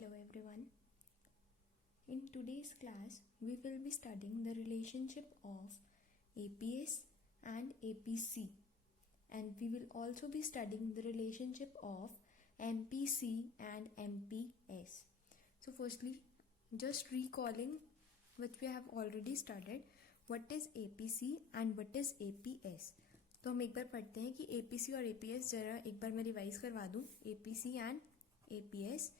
Hello everyone. In today's class, we will be studying the relationship of APS and APC, and we will also be studying the relationship of MPC and MPS. So firstly, just recalling what we have already studied, what is APC and what is APS. तो हम एक बार पढ़ते हैं कि APC और APS जरा एक बार मैं रिवाइज करवा दूँ. APC एंड APS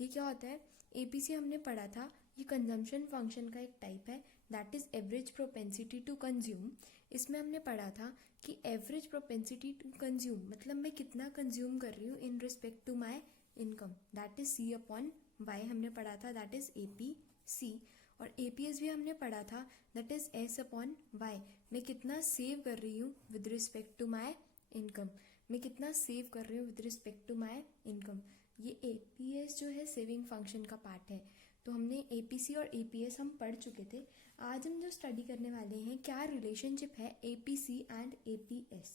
ये क्या होता है? APC हमने पढ़ा था, ये कंजम्पशन फंक्शन का एक टाइप है, that is average propensity to consume. इसमें हमने पढ़ा था कि एवरेज प्रोपेंसिटी टू कंज्यूम मतलब मैं कितना कंज्यूम कर रही हूँ in respect to my income, that is C upon Y हमने पढ़ा था, दैट इज APC. और APS भी हमने पढ़ा था, that is S upon Y. मैं कितना सेव कर रही हूँ with respect to my income, मैं कितना सेव कर रही हूँ with respect to my income. ये APS जो है सेविंग फंक्शन का पार्ट है. तो हमने APC और APS हम पढ़ चुके थे. आज हम जो स्टडी करने वाले हैं क्या रिलेशनशिप है APC एंड APS.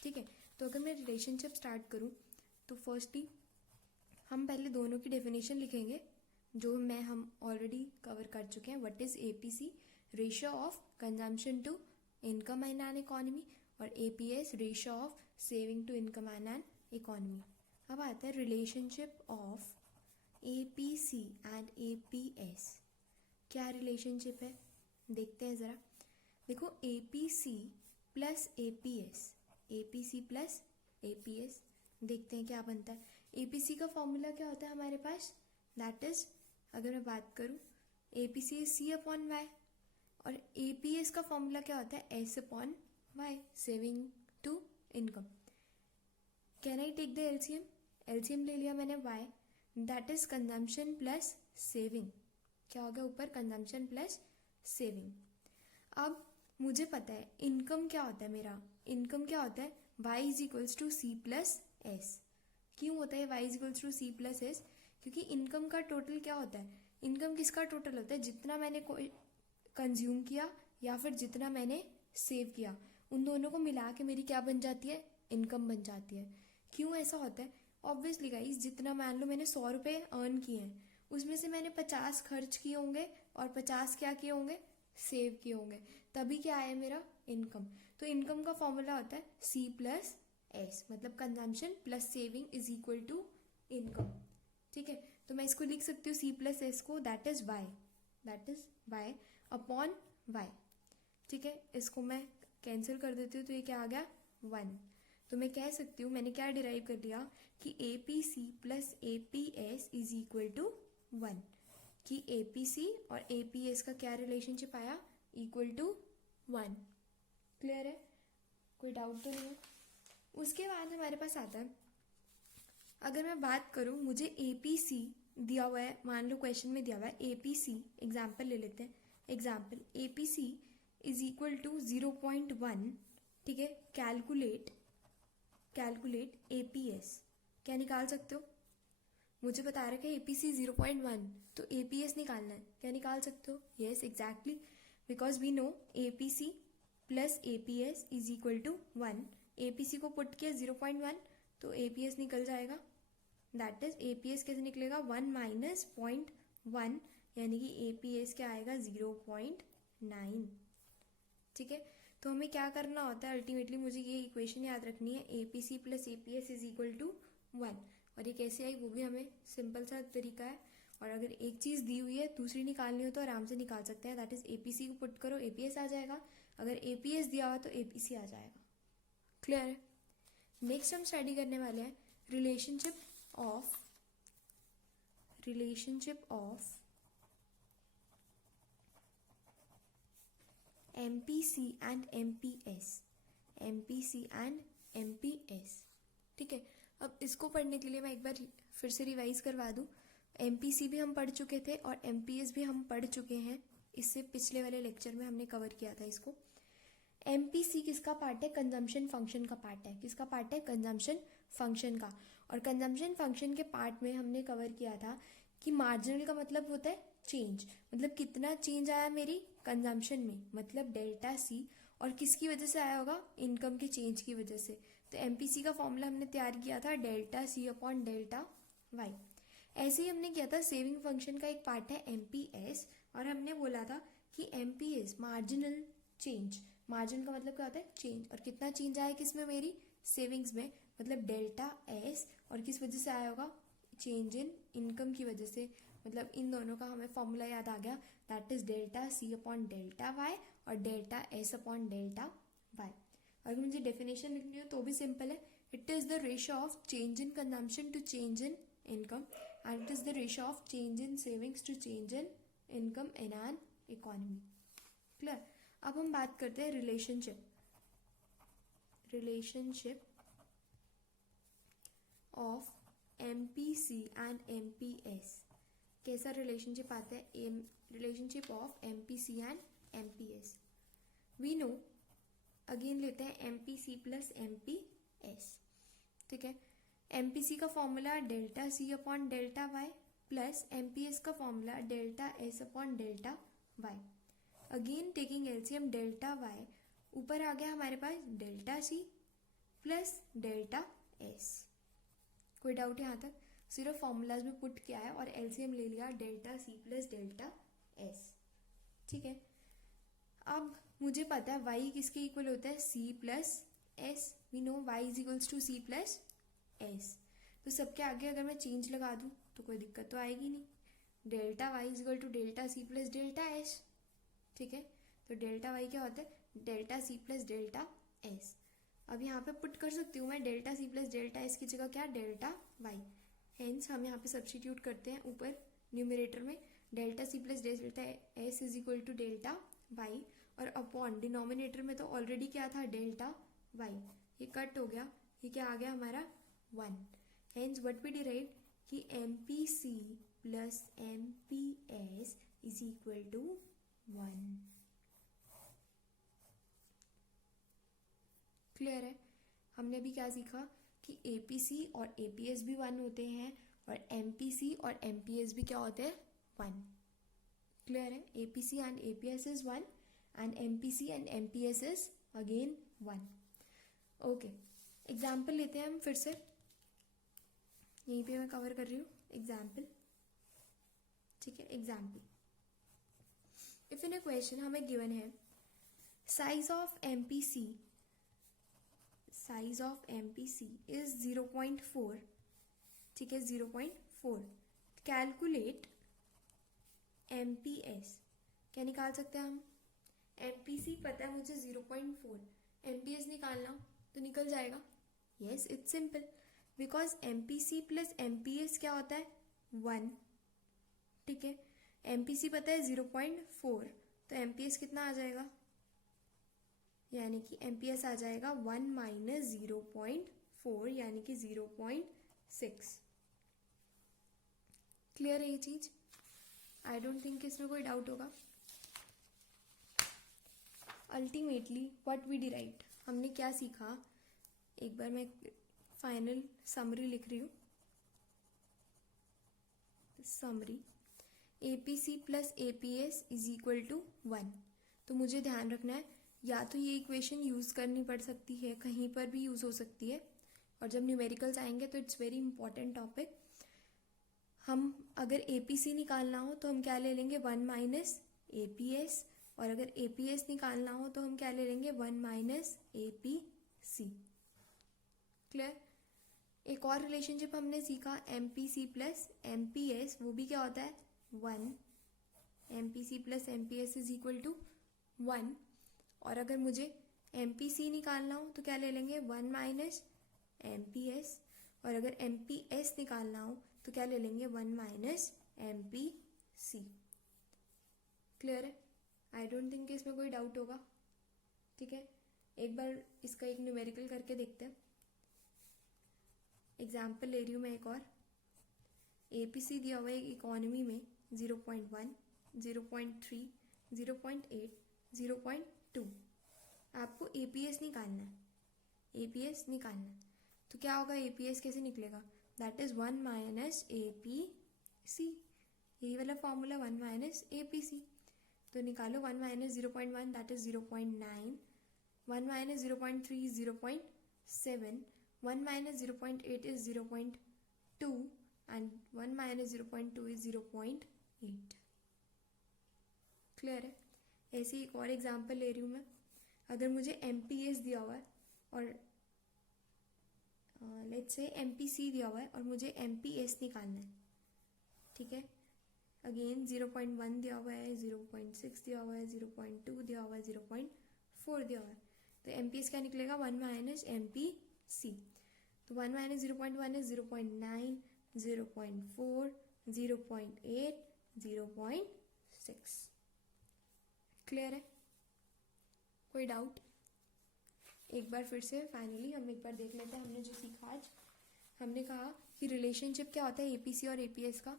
ठीक है, तो अगर मैं रिलेशनशिप स्टार्ट करूँ तो फर्स्टली हम पहले दोनों की डेफिनेशन लिखेंगे जो हम ऑलरेडी कवर कर चुके हैं. What is APC? Ratio of consumption to income in an economy, और APS ratio of saving to income in an economy. अब आता है relationship of APC and APS. क्या रिलेशनशिप है देखते हैं ज़रा. देखो APC plus APS, APC plus APS, देखते हैं क्या बनता है. APC का फॉर्मूला क्या होता है हमारे पास, दैट इज अगर मैं बात करूँ APC is C upon Y, और APS का फॉर्मूला क्या होता है S upon Y, saving to income. Can I take the LCM? LCM ले लिया मैंने Y, that is consumption plus saving. क्या होगा ऊपर, कंजम्पशन प्लस सेविंग. अब मुझे पता है इनकम क्या होता है, मेरा इनकम क्या होता है, Y is equals to C plus S. क्यों होता है Y is equals to C plus S? क्योंकि इनकम का टोटल क्या होता है, इनकम किसका टोटल होता है, जितना मैंने कोई कंज्यूम किया या फिर जितना मैंने सेव किया, उन दोनों को मिला के मेरी क्या बन जाती है, इनकम बन जाती है. क्यों ऐसा होता है? ऑब्वियसली गाइस, जितना मान लो मैंने 100 रुपये अर्न किए हैं, उसमें से मैंने 50 खर्च किए होंगे और 50 क्या किए होंगे, सेव किए होंगे, तभी क्या आया मेरा इनकम. तो इनकम का फॉर्मूला होता है C प्लस S, मतलब consumption plus saving is equal to income. ठीक है, तो मैं इसको लिख सकती हूँ C प्लस S को, that is Y upon Y. ठीक है, इसको मैं कैंसिल कर देती हूँ तो ये क्या आ गया 1. तो मैं कह सकती हूँ, मैंने क्या डिराइव कर लिया कि APC plus APS is equal to 1, कि APC और APS का क्या रिलेशनशिप आया, इक्वल टू 1. क्लियर है, कोई डाउट तो नहीं है. उसके बाद हमारे पास आता है, अगर मैं बात करूँ, मुझे APC दिया हुआ है, मान लो क्वेश्चन में दिया हुआ है APC, एग्जाम्पल ले लेते हैं. Example APC is equal to 0.1. ठीक है, कैलकुलेट APS. क्या निकाल सकते हो? मुझे बता रहा है कि APC 0.1, तो APS निकालना है. क्या निकाल सकते हो? Yes exactly, because we know APC plus APS is equal to 1. APC को पुट किया 0.1, तो APS निकल जाएगा, दैट इज APS कैसे निकलेगा, 1 माइनस 0.1, यानी कि APS क्या आएगा 0.9. ठीक है, तो हमें क्या करना होता है, अल्टीमेटली मुझे ये इक्वेशन याद रखनी है, APC plus APS is equal to 1. और ये कैसे आई वो भी हमें सिंपल सा तरीका है. और अगर एक चीज़ दी हुई है दूसरी निकालनी हो तो आराम से निकाल सकते हैं, दैट इज APC को पुट करो APS आ जाएगा, अगर APS दिया हुआ तो APC आ जाएगा. क्लियर है. नेक्स्ट हम स्टडी करने वाले हैं relationship of MPC and MPS. ठीक है, अब इसको पढ़ने के लिए मैं एक बार फिर से रिवाइज करवा दूं. MPC भी हम पढ़ चुके थे और MPS भी हम पढ़ चुके हैं, इससे पिछले वाले लेक्चर में हमने कवर किया था इसको. MPC किसका पार्ट है, कंजम्पशन फंक्शन का पार्ट है. किसका पार्ट है, कंजम्पशन फंक्शन का. और कंजम्पशन फंक्शन के पार्ट में हमने कवर किया था कि मार्जिनल का मतलब होता है चेंज, मतलब कितना चेंज आया मेरी कंजम्पशन में, मतलब डेल्टा C, और किसकी वजह से आया होगा, इनकम के चेंज की वजह से. तो MPC का फॉर्मूला हमने तैयार किया था delta C upon delta Y. ऐसे ही हमने किया था सेविंग फंक्शन का एक पार्ट है MPS, और हमने बोला था कि MPS मार्जिनल चेंज, मार्जिन का मतलब क्या होता है चेंज, और कितना चेंज आया किसमें मेरी सेविंग्स में, मतलब डेल्टा S, और किस वजह से आया होगा चेंज इन इनकम की वजह से, मतलब इन दोनों का हमें फॉर्मूला याद आ गया, that is delta C upon delta Y और delta S upon delta Y. अगर मुझे डेफिनेशन लिखनी हो तो भी सिंपल है, it is the ratio of change in consumption to change in income and it is the ratio of change in savings to change in income in an economy. Clear. अब हम बात करते हैं relationship of MPC and MPS। कैसा relationship आता है, relationship of MPC and MPS। We know, again लेते हैं MPC प्लस MPS। ठीक है, MPC का formula delta C upon delta Y plus MPS का formula delta S upon delta Y. Again taking LCM delta Y, ऊपर आ गया हमारे पास delta C plus delta S। कोई डाउट यहाँ तक? सिर्फ फॉर्मूलाज में पुट किया है और LCM ले लिया delta C plus delta S। ठीक है, अब मुझे पता है y किसके इक्वल होता है C plus S। We know y is equals to C plus S। तो सबके आगे अगर मैं चेंज लगा दूँ तो कोई दिक्कत तो आएगी नहीं, delta y is equal to delta C plus delta S। ठीक है, तो डेल्टा y क्या होता है delta C plus delta S। अब यहाँ पे पुट कर सकती हूँ मैं delta C plus delta S की जगह क्या डेल्टा y। हेंस हम यहाँ पे सब्स्टिट्यूट करते हैं ऊपर न्यूमरेटर में delta C plus delta S is equal to delta y, और अपॉन डिनोमिनेटर में तो ऑलरेडी क्या था डेल्टा y, ये कट हो गया, ये क्या आ गया हमारा 1। हेंस व्हाट वी डिराइव कि MPC plus MPS is equal to 1। Clear है। हमने अभी क्या सीखा कि APC और APS भी 1 होते हैं और MPC और MPS भी क्या होते हैं 1। क्लियर है, APC and APS is 1 and MPC and MPS is again 1। Okay, example लेते हैं हम फिर से, यहीं पे मैं कवर कर रही हूँ एग्जाम्पल। ठीक है, example, if in a question हमें गिवन है साइज ऑफ MPC इज 0.4। ठीक है, 0.4। कैलकुलेट MPS, क्या निकाल सकते हैं हम? MPC पता है मुझे 0.4, MPS निकालना हो तो निकल जाएगा। Yes, it's simple, because MPC plus MPS क्या होता है 1। ठीक है, MPC पता है 0.4, तो MPS कितना आ जाएगा, यानी कि MPS आ जाएगा 1 माइनस 0.4 यानी कि 0.6। क्लियर है ये चीज? आई डोंट थिंक इसमें कोई डाउट होगा। अल्टीमेटली व्हाट वी डिराइव्ड, हमने क्या सीखा, एक बार मैं फाइनल समरी लिख रही हूँ। Summary, APC plus APS is equal to 1। तो मुझे ध्यान रखना है, या तो ये इक्वेशन यूज़ करनी पड़ सकती है, कहीं पर भी यूज़ हो सकती है, और जब न्यूमेरिकल्स आएंगे तो इट्स वेरी इंपॉर्टेंट टॉपिक। हम अगर APC निकालना हो तो हम क्या ले लेंगे 1 माइनस APS, और अगर APS निकालना हो तो हम क्या ले लेंगे 1 माइनस APC। क्लियर। एक और रिलेशनशिप हमने सीखा MPC प्लस MPS, वो भी क्या होता है 1। MPC plus MPS is equal to 1, और अगर मुझे MPC निकालना हो तो क्या ले लेंगे 1 माइनस MPS, और अगर MPS निकालना हो तो क्या ले लेंगे 1 माइनस MPC। क्लियर है, आई डोंट थिंक इसमें कोई डाउट होगा। ठीक है, एक बार इसका एक न्यूमेरिकल करके देखते हैं। एग्जाम्पल ले रही हूँ मैं एक और। APC दिया हुआ है इकोनॉमी में 0.1, 0.3, 0.8, 0.2। आपको APS निकालना है, APS निकालना है, तो क्या होगा APS कैसे निकलेगा, दैट इज 1 माइनस APC। यही वाला फॉर्मूला 1 माइनस APC। तो निकालो 1 minus 0.1 that is 0.9, 1 minus 0.3 is 0.7, 1 minus 0.8 is 0.2 and 1 minus 0.2 is 0.8. Clear है? ऐसे एक और एग्जांपल ले रही हूँ मैं. अगर मुझे MPS दिया हुआ है और लेट्स से MPC दिया हुआ है और मुझे MPS निकालना है, ठीक है. अगेन 0.1 दिया हुआ है, 0.6 दिया हुआ है, 0.2 दिया हुआ है, 0.4 दिया हुआ है. तो MPS क्या निकलेगा? 1 माइनस MPC. तो 1 माइनस 0.1 is 0.9, 0.4, 0.8, 0.6. क्लियर है? कोई डाउट? एक बार फिर से फाइनली हम एक बार देख लेते हैं हमने जो सीखा आज. हमने कहा कि रिलेशनशिप क्या होता है APC और APS का.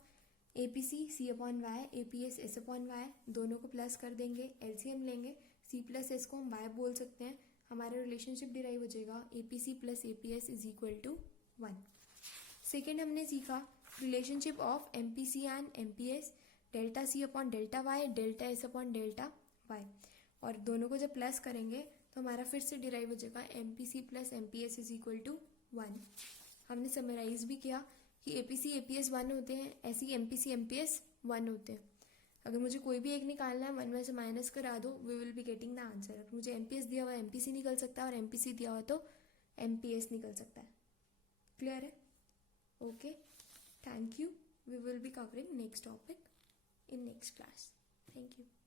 APC C/Y, APS S/Y. दोनों को प्लस कर देंगे, LCM लेंगे, C प्लस S को हम Y बोल सकते हैं. हमारा रिलेशनशिप डिराइव हो जाएगा APC plus APS is equal to 1. Second हमने सीखा relationship of MPC and MPS, delta C upon delta Y, delta S upon delta Y. और दोनों को जब प्लस करेंगे तो हमारा फिर से डिराइव हो जाएगा MPC plus MPS is equal to 1. हमने समराइज भी किया कि APC APS 1 होते हैं, ऐसे ही MPC MPS 1 होते हैं. अगर मुझे कोई भी एक निकालना है 1 में से माइनस करा दो, we will be getting the answer. अगर मुझे MPS दिया हुआ है MPC निकल सकता है और MPC दिया हुआ तो MPS निकल सकता है. क्लियर है? Okay, thank you. We will be covering next topic in next class. Thank you.